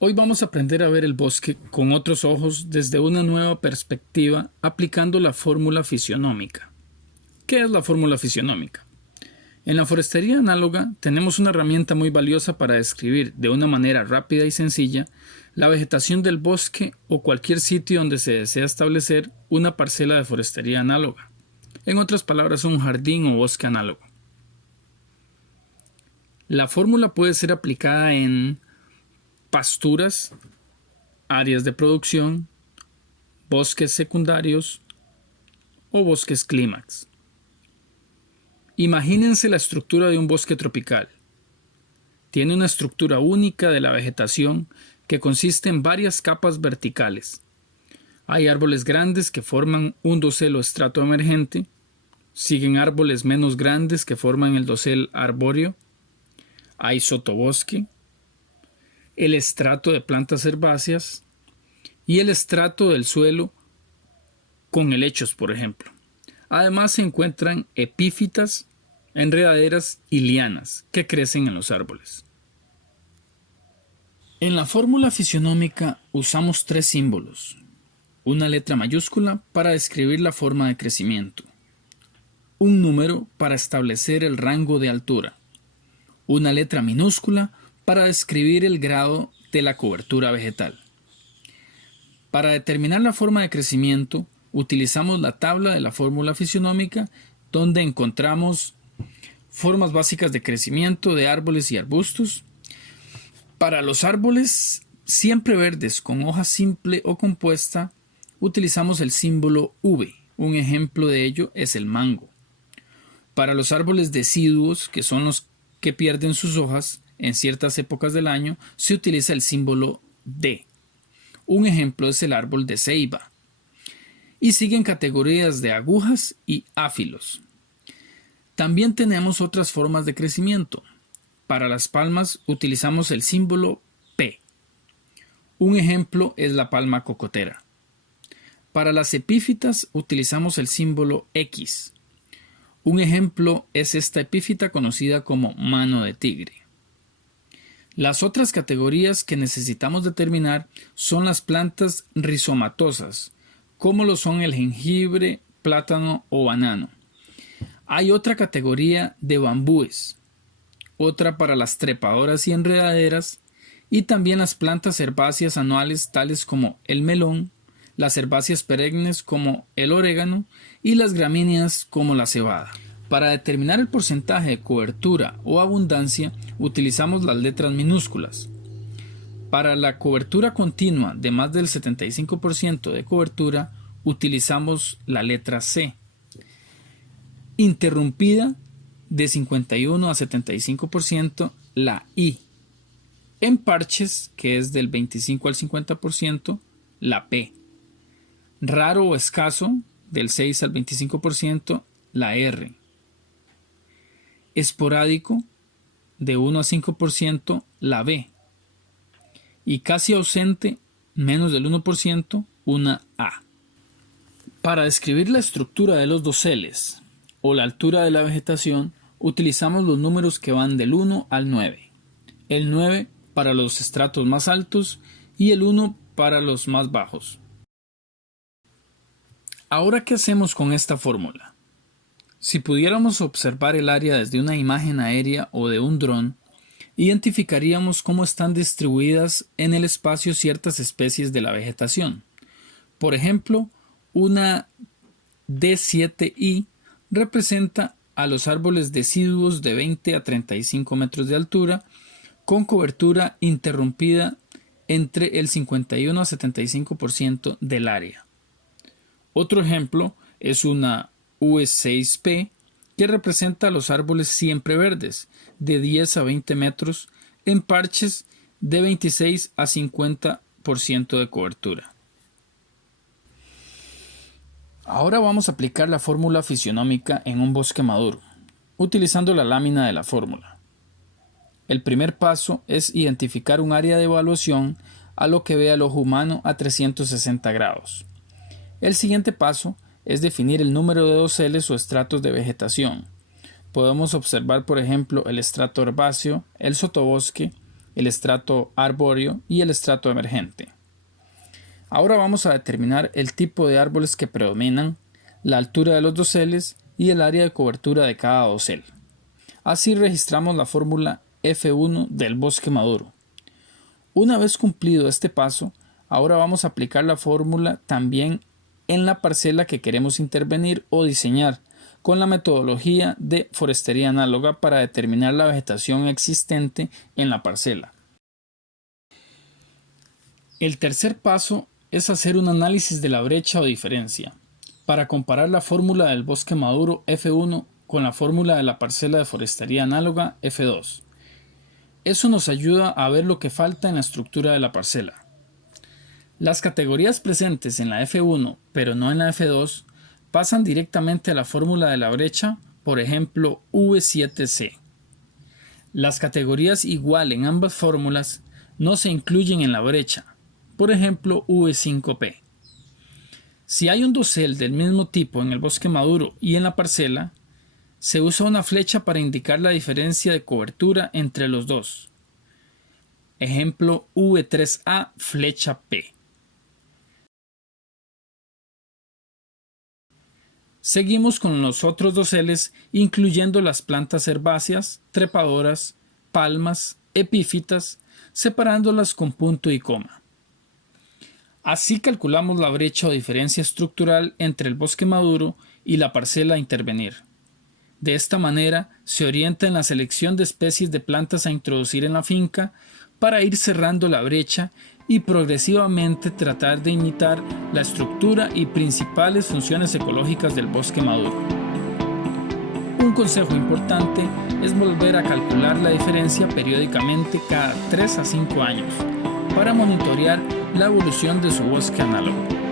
Hoy vamos a aprender a ver el bosque con otros ojos desde una nueva perspectiva aplicando la fórmula fisionómica. ¿Qué es la fórmula fisionómica? En la forestería análoga tenemos una herramienta muy valiosa para describir de una manera rápida y sencilla la vegetación del bosque o cualquier sitio donde se desea establecer una parcela de forestería análoga. En otras palabras, un jardín o bosque análogo. La fórmula puede ser aplicada en pasturas, áreas de producción, bosques secundarios o bosques clímax. Imagínense la estructura de un bosque tropical. Tiene una estructura única de la vegetación que consiste en varias capas verticales. Hay árboles grandes que forman un dosel o estrato emergente, siguen árboles menos grandes que forman el dosel arbóreo, hay sotobosque, el estrato de plantas herbáceas y el estrato del suelo con helechos, por ejemplo. Además se encuentran epífitas, enredaderas y lianas que crecen en los árboles. En la fórmula fisionómica usamos tres símbolos. Una letra mayúscula para describir la forma de crecimiento. Un número para establecer el rango de altura. Una letra minúscula para describir el grado de la cobertura vegetal. Para determinar la forma de crecimiento, utilizamos la tabla de la fórmula fisionómica, donde encontramos formas básicas de crecimiento de árboles y arbustos. Para los árboles siempre verdes con hoja simple o compuesta, utilizamos el símbolo V. Un ejemplo de ello es el mango. Para los árboles deciduos, que son los que pierden sus hojas en ciertas épocas del año, se utiliza el símbolo D. Un ejemplo es el árbol de ceiba. Y siguen categorías de agujas y áfilos. También tenemos otras formas de crecimiento. Para las palmas utilizamos el símbolo P. Un ejemplo es la palma cocotera. Para las epífitas utilizamos el símbolo X. Un ejemplo es esta epífita conocida como mano de tigre. Las otras categorías que necesitamos determinar son las plantas rizomatosas, como lo son el jengibre, plátano o banano. Hay otra categoría de bambúes, otra para las trepadoras y enredaderas, y también las plantas herbáceas anuales tales como el melón, las herbáceas perennes como el orégano y las gramíneas como la cebada. Para determinar el porcentaje de cobertura o abundancia utilizamos las letras minúsculas. Para la cobertura continua de más del 75% de cobertura utilizamos la letra C. Interrumpida de 51 a 75% la I. En parches, que es del 25 al 50%, la P. Raro o escaso, del 6 al 25%, la R. Esporádico, de 1 a 5%, la B. Y casi ausente, menos del 1%, una A. Para describir la estructura de los doseles o la altura de la vegetación, utilizamos los números que van del 1 al 9. El 9 para los estratos más altos y el 1 para los más bajos. Ahora, ¿qué hacemos con esta fórmula? Si pudiéramos observar el área desde una imagen aérea o de un dron, identificaríamos cómo están distribuidas en el espacio ciertas especies de la vegetación. Por ejemplo, una D7i representa a los árboles deciduos de 20 a 35 metros de altura, con cobertura interrumpida entre el 51 a 75% del área. Otro ejemplo es una U6p que representa a los árboles siempre verdes de 10 a 20 metros en parches de 26 a 50% de cobertura. Ahora vamos a aplicar la fórmula fisionómica en un bosque maduro, utilizando la lámina de la fórmula. El primer paso es identificar un área de evaluación a lo que vea el ojo humano a 360 grados. El siguiente paso es definir el número de doseles o estratos de vegetación. Podemos observar, por ejemplo, el estrato herbáceo, el sotobosque, el estrato arbóreo y el estrato emergente. Ahora vamos a determinar el tipo de árboles que predominan, la altura de los doseles y el área de cobertura de cada dosel. Así registramos la fórmula F1 del bosque maduro. Una vez cumplido este paso, ahora vamos a aplicar la fórmula también en la parcela que queremos intervenir o diseñar, con la metodología de forestería análoga para determinar la vegetación existente en la parcela. El tercer paso es hacer un análisis de la brecha o diferencia, para comparar la fórmula del bosque maduro F1 con la fórmula de la parcela de forestería análoga F2. Eso nos ayuda a ver lo que falta en la estructura de la parcela. Las categorías presentes en la F1, pero no en la F2, pasan directamente a la fórmula de la brecha, por ejemplo V7C. Las categorías igual en ambas fórmulas no se incluyen en la brecha, por ejemplo V5P. Si hay un dosel del mismo tipo en el bosque maduro y en la parcela, se usa una flecha para indicar la diferencia de cobertura entre los dos. Ejemplo V3A flecha P. Seguimos con los otros doseles, incluyendo las plantas herbáceas, trepadoras, palmas, epífitas, separándolas con punto y coma. Así calculamos la brecha o diferencia estructural entre el bosque maduro y la parcela a intervenir. De esta manera se orienta en la selección de especies de plantas a introducir en la finca para ir cerrando la brecha y progresivamente tratar de imitar la estructura y principales funciones ecológicas del bosque maduro. Un consejo importante es volver a calcular la diferencia periódicamente cada 3 a 5 años para monitorear la evolución de su bosque análogo.